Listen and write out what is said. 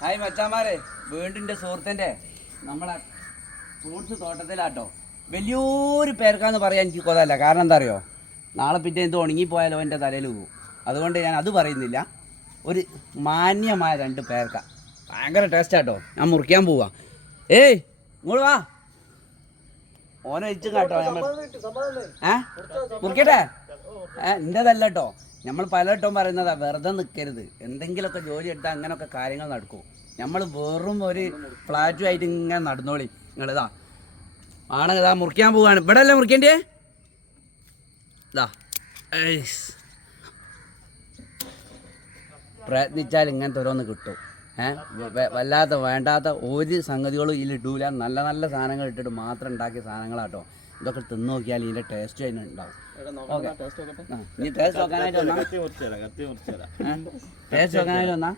Hi മച്ചാമാരെ, വീടിൻ്റെ സുഹൃത്തിൻ്റെ നമ്മളെ ഫ്രൂട്ട്സ് തോട്ടത്തിലാട്ടോ. വലിയൊരു പേർക്കാന്ന് പറയാൻ എനിക്ക് കൊതല്ല. കാരണം എന്താ അറിയോ, നാളെ പിറ്റേ എന്ത് ഉണങ്ങിപ്പോയാലോ എൻ്റെ തലയിൽ പോകും. അതുകൊണ്ട് ഞാൻ അത് പറയുന്നില്ല. ഒരു മാന്യമായ 2 പേർക്ക ഭയങ്കര ടേസ്റ്റാട്ടോ. ഞാൻ മുറിക്കാൻ പോവാ. ഏയ് ഇങ്ങോട്ട് വാ, ഓനെ വെച്ച് കേട്ടോ. നമ്മൾ മുറിക്കട്ടെ? എൻ്റെതല്ല കേട്ടോ. നമ്മൾ പലവട്ടം പറയുന്നതാ, വെറുതെ നിൽക്കരുത്, എന്തെങ്കിലുമൊക്കെ ജോലി എടുത്താൽ അങ്ങനെയൊക്കെ കാര്യങ്ങൾ നടക്കും. നമ്മൾ വെറും ഒരു ഫ്ലാറ്റുമായിട്ട് ഇങ്ങനെ നടന്നോളി. നിങ്ങളിതാ ആണെങ്കിൽ ഇതാ മുറിക്കാൻ പോവാണ്. ഇവിടെ അല്ലേ മുറിക്കേണ്ടേ? ഇതാ പ്രയത്നിച്ചാൽ ഇങ്ങനത്തെ ഓരോന്ന് കിട്ടും. വല്ലാത്ത വേണ്ടാത്ത ഒരു സംഗതികളും ഇതിൽ ഇടൂല. നല്ല നല്ല സാധനങ്ങൾ ഇട്ടിട്ട് മാത്രം ഉണ്ടാക്കിയ സാധനങ്ങളാട്ടോ. ഇതൊക്കെ തിന്ന് നോക്കിയാൽ ഇതിൻ്റെ ടേസ്റ്റ് തന്നെ ഉണ്ടാവും. ഓക്കെ, ഇനി ടേസ്റ്റ് നോക്കാനായിട്ട് വന്നാ